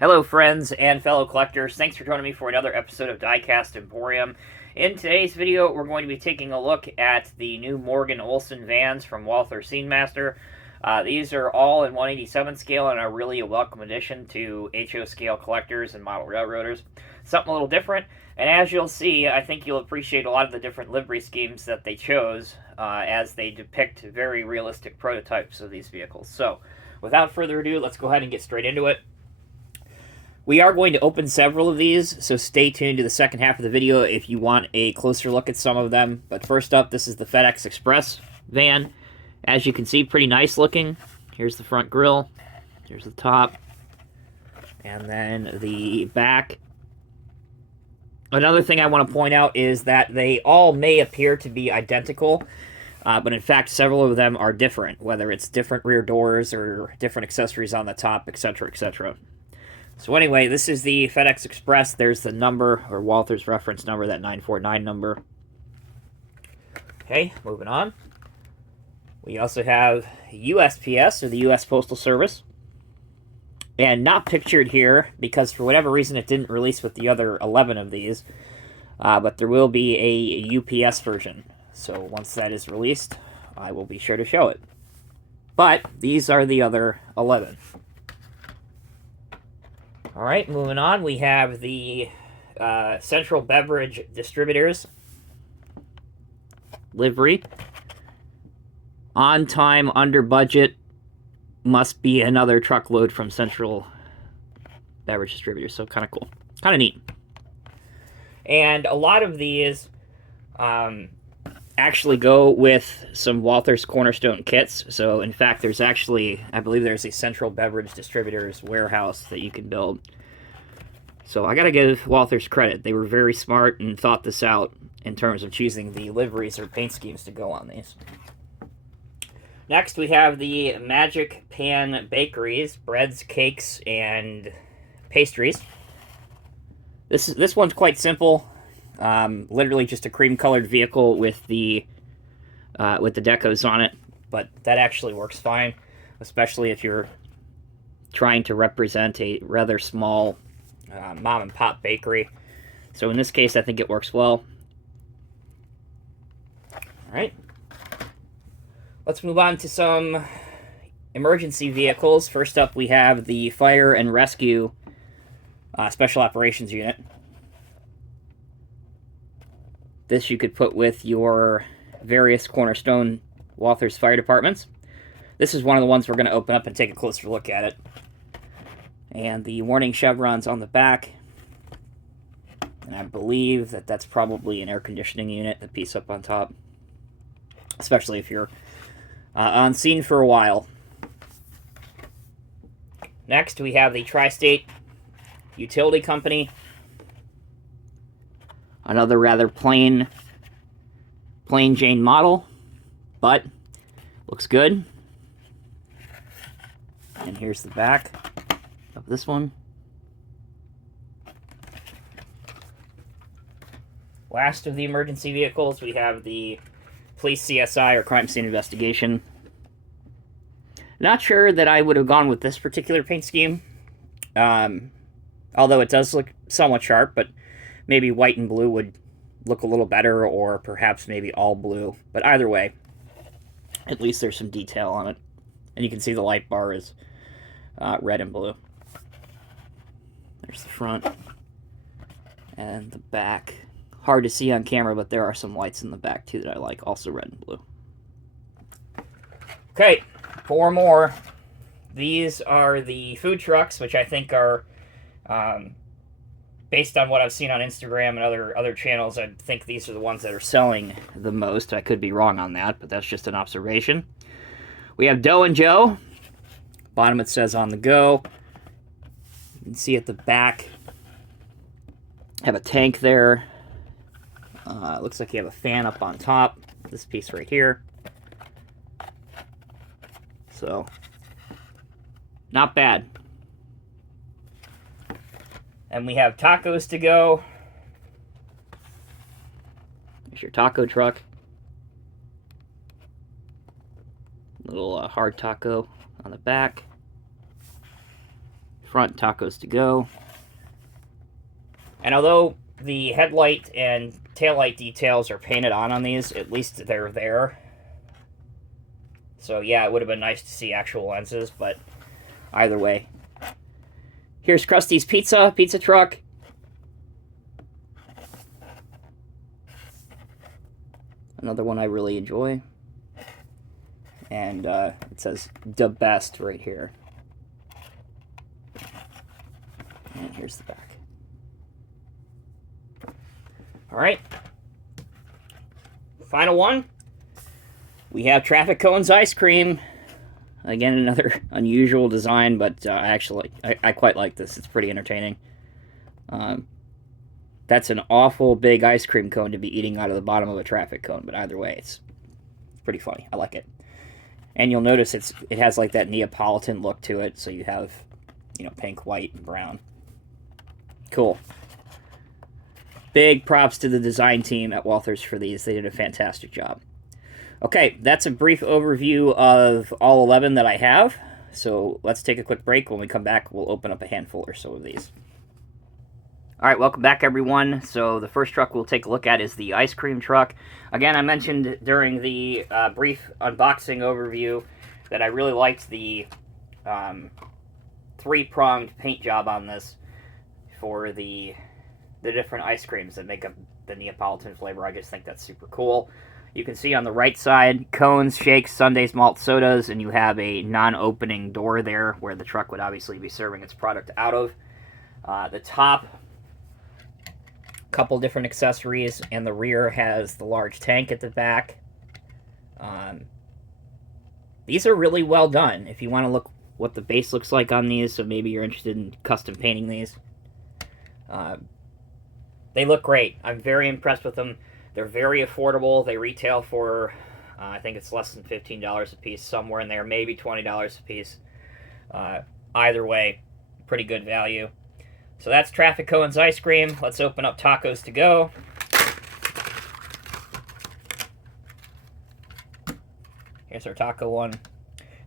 Hello, friends and fellow collectors. Thanks for joining me for another episode of Diecast Emporium. In today's video, we're going to be taking a look at the new Morgan Olson Vans from Walthers SceneMaster. These are all in 187 scale and are really a welcome addition to HO scale collectors and model railroaders. Something a little different, and as you'll see, I think you'll appreciate a lot of the different livery schemes that they chose as they depict very realistic prototypes of these vehicles. So, without further ado, let's go ahead and get straight into it. We are going to open several of these, so stay tuned to the second half of the video if you want a closer look at some of them. But first up, this is the FedEx Express van. As you can see, pretty nice looking. Here's the front grille. Here's the top. And then the back. Another thing I want to point out is that they all may appear to be identical, but in fact, several of them are different, whether it's different rear doors or different accessories on the top, etc., etc. So anyway, this is the FedEx Express. There's the number, or Walthers reference number, that 949 number. Okay, moving on. We also have USPS, or the U.S. Postal Service. And not pictured here, because for whatever reason it didn't release with the other 11 of these. But there will be a UPS version. So once that is released, I will be sure to show it. But these are the other 11. All right, moving on, we have the Central Beverage Distributors livery. On time, under budget, must be another truckload from Central Beverage Distributors, so kind of cool. Kind of neat. And a lot of these actually go with some Walthers Cornerstone kits. So, in fact, there's actually, I believe there's a Central Beverage Distributors warehouse that you can build. So, I gotta give Walthers credit. They were very smart and thought this out in terms of choosing the liveries or paint schemes to go on these. Next, we have the Magic Pan Bakeries, breads, cakes, and pastries. This one's quite simple. Literally just a cream-colored vehicle with the decos on it, but that actually works fine, especially if you're trying to represent a rather small mom-and-pop bakery. So in this case, I think it works well. All right. Let's move on to some emergency vehicles. First up, we have the Fire and Rescue Special Operations Unit. This you could put with your various Cornerstone Walthers fire departments. This is one of the ones we're going to open up and take a closer look at it. And the warning chevrons on the back. And I believe that that's probably an air conditioning unit, the piece up on top. Especially if you're on scene for a while. Next, we have the Tri-State Utility Company. Another rather plain Jane model, but looks good. And here's the back of this one. Last of the emergency vehicles, we have the Police CSI, or Crime Scene Investigation. Not sure that I would have gone with this particular paint scheme, although it does look somewhat sharp, but maybe white and blue would look a little better, or perhaps maybe all blue. But either way, at least there's some detail on it. And you can see the light bar is red and blue. There's the front and the back. Hard to see on camera, but there are some lights in the back too that I like, also red and blue. Okay, 4 more. These are the food trucks, which I think are, based on what I've seen on Instagram and other channels, I think these are the ones that are selling the most. I could be wrong on that, but that's just an observation. We have Doe and Joe. Bottom it says on the go. You can see at the back, have a tank there. Looks like you have a fan up on top. This piece right here. So, not bad. And we have tacos to go. There's your taco truck. Little hard taco on the back. front, tacos to go. And although the headlight and taillight details are painted on these, at least they're there. So yeah, it would have been nice to see actual lenses, but either way. Here's Krusty's pizza truck. Another one I really enjoy. And it says "the best" right here. And here's the back. Alright. Final one. We have Traffic Cones Ice Cream. Again, another unusual design, but actually, I quite like this. It's pretty entertaining. That's an awful big ice cream cone to be eating out of the bottom of a traffic cone, but either way, it's pretty funny. I like it. And you'll notice it has like that Neapolitan look to it, so you have, you know, pink, white, and brown. Cool. Big props to the design team at Walthers for these. They did a fantastic job. Okay, that's a brief overview of all 11 that I have. So let's take a quick break. When we come back, we'll open up a handful or so of these. All right, welcome back, everyone. So the first truck we'll take a look at is the ice cream truck. Again, I mentioned during the brief unboxing overview that I really liked the three-pronged paint job on this for the different ice creams that make up the Neapolitan flavor. I just think that's super cool. You can see on the right side, cones, shakes, sundaes, malt sodas, and you have a non-opening door there where the truck would obviously be serving its product out of. The top, couple different accessories, and the rear has the large tank at the back. These are really well done. If you want to look what the base looks like on these, so maybe you're interested in custom painting these. They look great. I'm very impressed with them. They're very affordable. They retail for, I think it's less than $15 a piece, somewhere in there, maybe $20 a piece. Either way, pretty good value. So that's Traffic Cones Ice Cream. Let's open up Tacos to Go. Here's our taco one.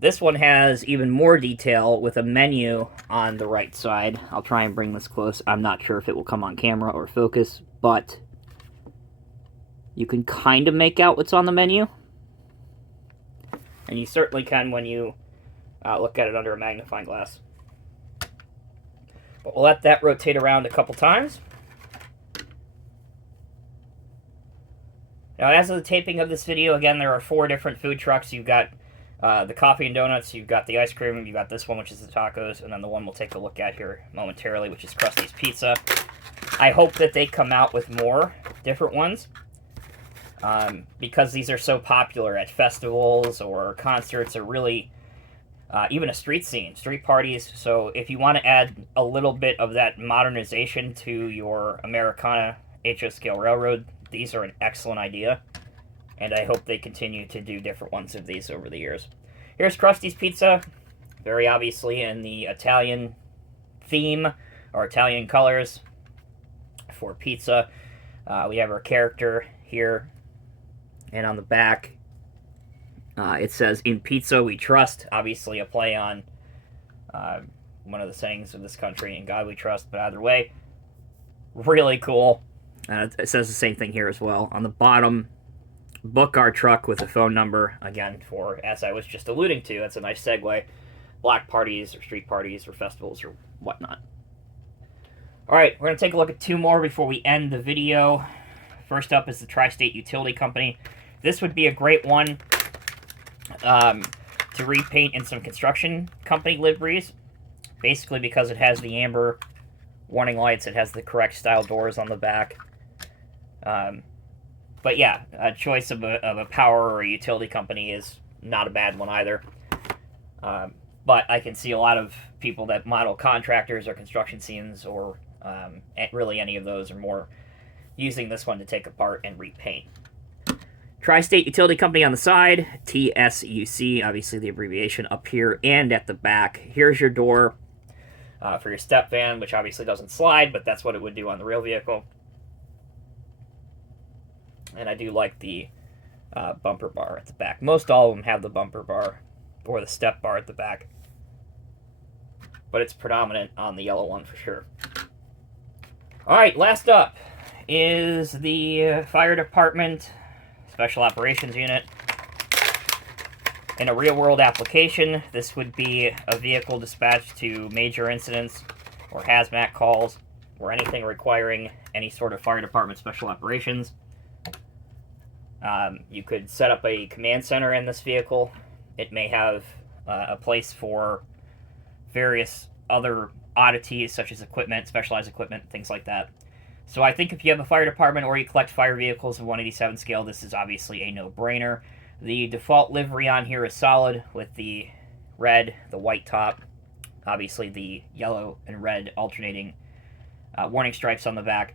This one has even more detail with a menu on the right side. I'll try and bring this close. I'm not sure if it will come on camera or focus, but you can kind of make out what's on the menu. And you certainly can when you look at it under a magnifying glass. But we'll let that rotate around a couple times. Now, as of the taping of this video, again, there are 4 different food trucks. You've got the coffee and donuts, you've got the ice cream, you've got this one, which is the tacos, and then the one we'll take a look at here momentarily, which is Krusty's Pizza. I hope that they come out with more different ones. Because these are so popular at festivals or concerts or really even a street scene, street parties. So if you want to add a little bit of that modernization to your Americana HO Scale Railroad, these are an excellent idea. And I hope they continue to do different ones of these over the years. Here's Krusty's Pizza, very obviously in the Italian theme or Italian colors for pizza. We have our character here. And on the back, it says, "In pizza we trust." Obviously a play on one of the sayings of this country, "In God we trust." But either way, really cool. It says the same thing here as well. On the bottom, book our truck with a phone number. Again, for, as I was just alluding to, that's a nice segue. Block parties or street parties or festivals or whatnot. Alright, we're going to take a look at 2 more before we end the video. First up is the Tri-State Utility Company. This would be a great one to repaint in some construction company liveries. Basically because it has the amber warning lights, it has the correct style doors on the back. But yeah, a choice of a power or a utility company is not a bad one either. But I can see a lot of people that model contractors or construction scenes or really any of those or more using this one to take apart and repaint. Tri-State Utility Company on the side, TSUC, obviously the abbreviation up here and at the back. Here's your door for your step van, which obviously doesn't slide, but that's what it would do on the real vehicle. And I do like the bumper bar at the back. Most all of them have the bumper bar or the step bar at the back. but it's predominant on the yellow one for sure. Alright, last up is the fire department special operations unit. In a real-world application, this would be a vehicle dispatched to major incidents or hazmat calls or anything requiring any sort of fire department special operations. You could set up a command center in this vehicle. It may have a place for various other oddities such as equipment, specialized equipment, things like that. So I think if you have a fire department or you collect fire vehicles of 187 scale, this is obviously a no-brainer. The default livery on here is solid with the red, the white top, obviously the yellow and red alternating warning stripes on the back.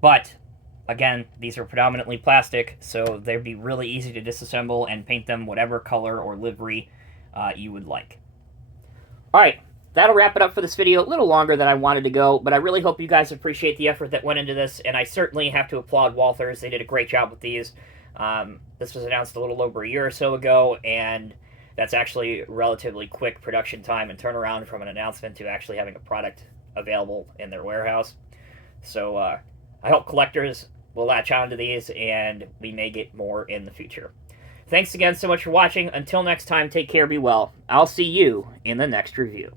But, again, these are predominantly plastic, so they'd be really easy to disassemble and paint them whatever color or livery you would like. Alright, that'll wrap it up for this video. A little longer than I wanted to go, but I really hope you guys appreciate the effort that went into this, and I certainly have to applaud Walthers. They did a great job with these. This was announced a little over a year or so ago, and that's actually relatively quick production time and turnaround from an announcement to actually having a product available in their warehouse. So I hope collectors will latch on to these, and we may get more in the future. Thanks again so much for watching. Until next time, take care, be well. I'll see you in the next review.